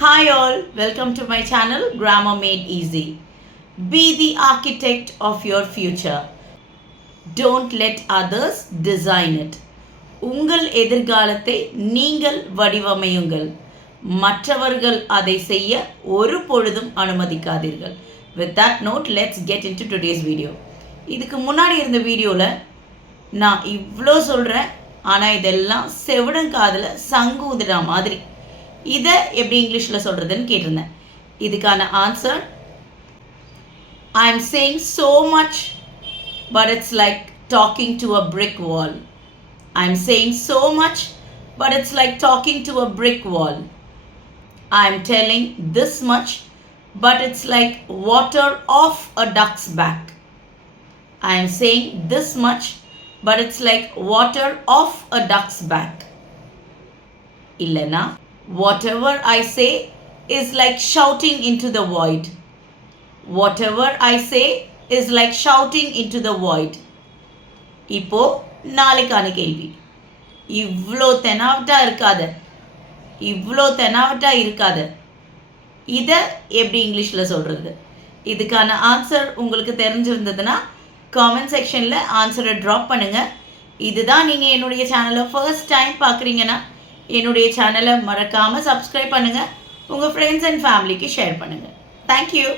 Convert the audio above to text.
Hi all welcome to my channel grammar made easy be the architect of your future don't let others design it உங்கள் எதிர்காலத்தை நீங்கள் வடிவமையுங்கள். மற்றவர்கள் அதை செய்ய ஒரு பொழுதும் அனுமதிக்காதீர்கள். With that note let's get into today's video இதுக்கு முன்னாடி இருந்த வீடியோவில் நான் இவ்வளோ சொல்கிறேன் ஆனால் இதெல்லாம் செவிடங்காதில் சங்கு ஊதுற மாதிரி. இதை எப்படி இங்கிலீஷில் சொல்கிறதுன்னு கேட்டிருந்தேன் இதுக்கான answer I am saying so much but it's like talking to a brick wall. I'm saying so much, but it's like talking to a brick wall. I'm telling this much, but it's like water off a duck's back. I'm saying this much, but it's like water off a duck's back. Ilena, whatever I say is like shouting into the void. Whatever I say is like shouting into the void. இப்போ நாளைக்கான கேள்வி. இவ்வளோ தெனாவட்டா இருக்காத. இவ்வளோ தெனாவட்டா இருக்காத. இதை எப்படி இங்கிலீஷில் சொல்கிறது இதுக்கான ஆன்சர் உங்களுக்கு தெரிஞ்சிருந்ததுன்னா காமெண்ட் செக்ஷனில் ஆன்சரை ட்ராப் பண்ணுங்கள் இதுதான் நீங்கள் என்னுடைய சேனலை ஃபர்ஸ்ட் டைம் பார்க்குறீங்கன்னா என்னுடைய சேனலை மறக்காமல் சப்ஸ்கிரைப் பண்ணுங்கள் உங்கள் ஃப்ரெண்ட்ஸ் அண்ட் ஃபேமிலிக்கு ஷேர் பண்ணுங்கள் தேங்க்யூ